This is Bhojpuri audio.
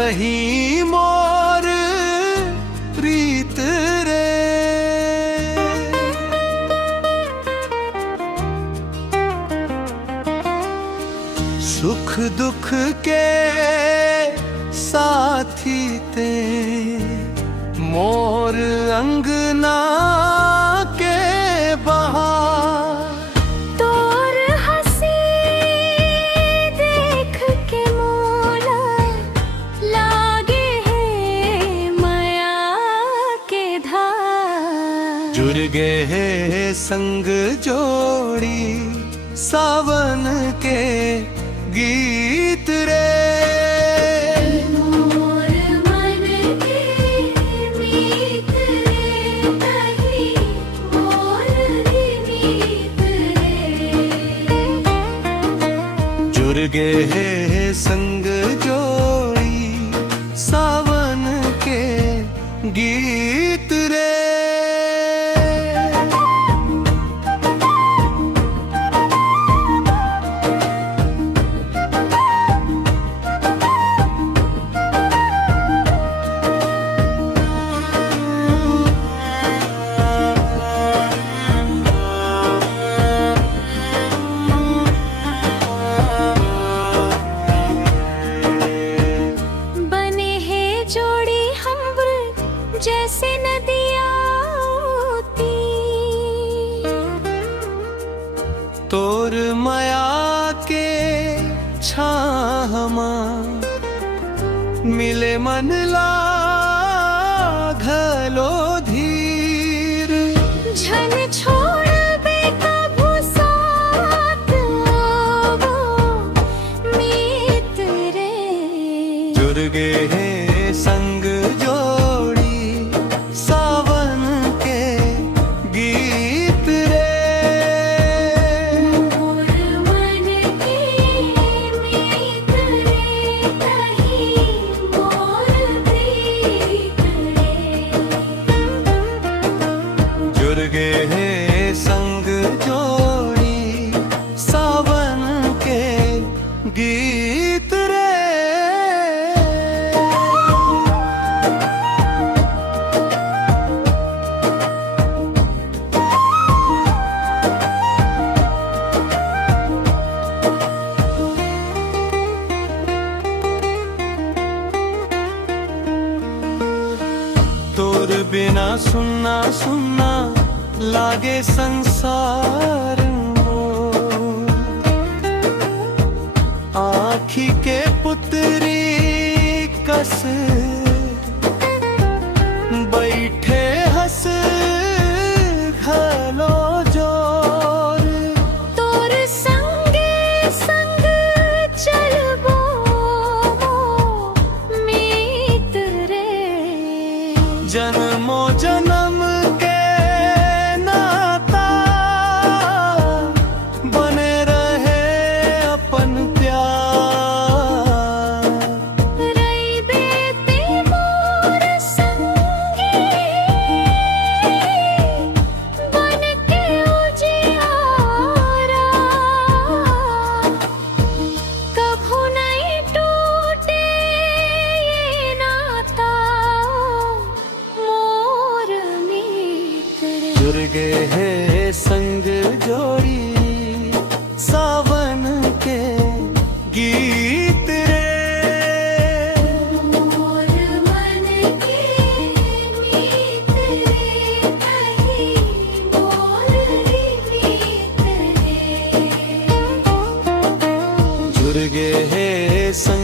तही मोर प्रीत रे। सुख दुख के साथी ते मोर अंगना के बहार। तोर हंसी देख के मोला लागे है माया के धार। जुड़ गए संग जोड़ी सावन के गीत रे। मोर मन के मीत रे, तही मोर मीत रे। जुड़ गए संग जोड़ी सावन के गीत रे। जैसे नदियाँ होती तोर माया के छामा मिले मन लागलो धीर। झन छोड़ बे कभू साथ आवो मीत रे। जुड़ गए संग जोड़ी सावन के गीत रे। मोर मन के मीत रे, तही मोर प्रीत रे। जुड़ गए संग जोड़ी सावन के गीत रे। तोर बिना सुनना सुनना लागे संसार मोर। आँखी के पुतरी कस बैठे हंस घलो जोर। तोर संगे संग चलबो मीत रे। जन्मों जन्म के नाता बने रहे अपन प्यार। रई बेते मोर संगे बन के उजियारा। कभू नहीं टूटे ये नाता मोर मीत रे। जुड़ गए हैं संग जोड़ी सावन के गीत रे। मोर मन के मीत रे, तही मोर मीत रे। जुड़ गए हैं संग